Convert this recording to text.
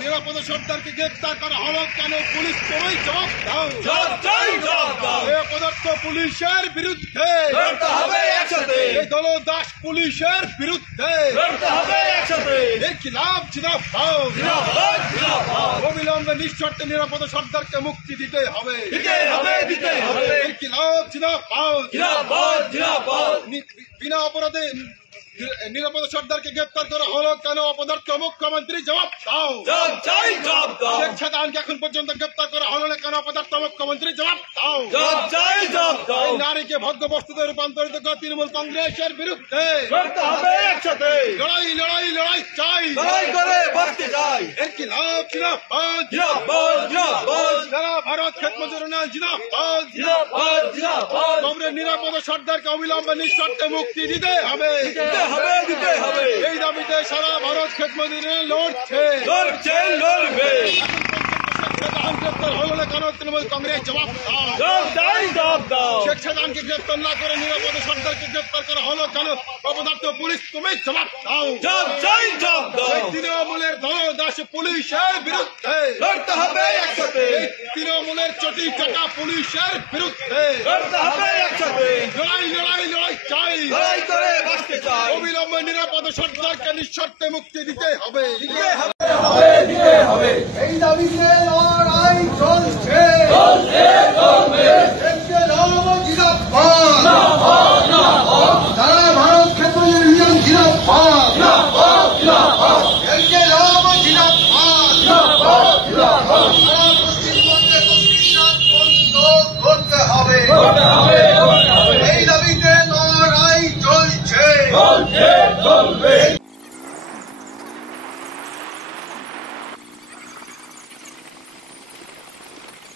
নিরাপদ সর্দারকে গ্রেপ্তার করা হলো কেন? পুলিশ তোমায় জবাব দাও। পদার্থ পুলিশের বিরুদ্ধে এই দলদাস পুলিশের বিরুদ্ধে এর খিলাফ জিরাফ দাও। অবিলম্বে নিঃশর্তে নিরাপদ সর্দারকে মুক্তি দিতে হবে। এর খিলাফ জিরাফ দাও। বিনা অপরাধে নিরাপদ সর্দারকে গ্রেপ্তার করা হলো কেন? অপদার্থ মুখ্যমন্ত্রী জবাব দাও। শেখ শাহজাহানকে এখন পর্যন্ত গ্রেপ্তার করা হলো না কেন? অপদার্থ মুখ্যমন্ত্রী জবাব দাও। নারীকে ভোগ্য বস্তুতে রূপান্তরিত করে তৃণমূল কংগ্রেসের বিরুদ্ধে লড়াই লড়াই লড়াই চাই। এর খিলাফ জিন্দাবাদ। সারা ভারত খেত মজুর জিন্দাবাদ। কংগ্রেস নিরাপদ সর্দারকে অবিলম্বে নিঃশর্তে মুক্তি দিতে হবে। এই দাবিতে সারা ভারত খেত মজুরিরা লড়ছে। গ্রেপ্তার হলো না কেন? তৃণমূল কংগ্রেস জবাব দাও। শেখ শাহজাহানকে গ্রেপ্তার না করে নিরাপদ সর্দারকে গ্রেপ্তার করা হলো কেন? অপদার্থ পুলিশ তুমি জবাব দাও। তৃণমূলের দলদাস পুলিশের বিরুদ্ধে লড়তে হবে একসাথে। তৃণমূলের চটি চাটা পুলিশের বিরুদ্ধে লড়াই লড়াই লড়াই চাই। অবিলম্বে নিরাপদ সর্দারকে নিঃশর্তে মুক্তি দিতে হবে। এই দাবিতে লড়াই চলছে।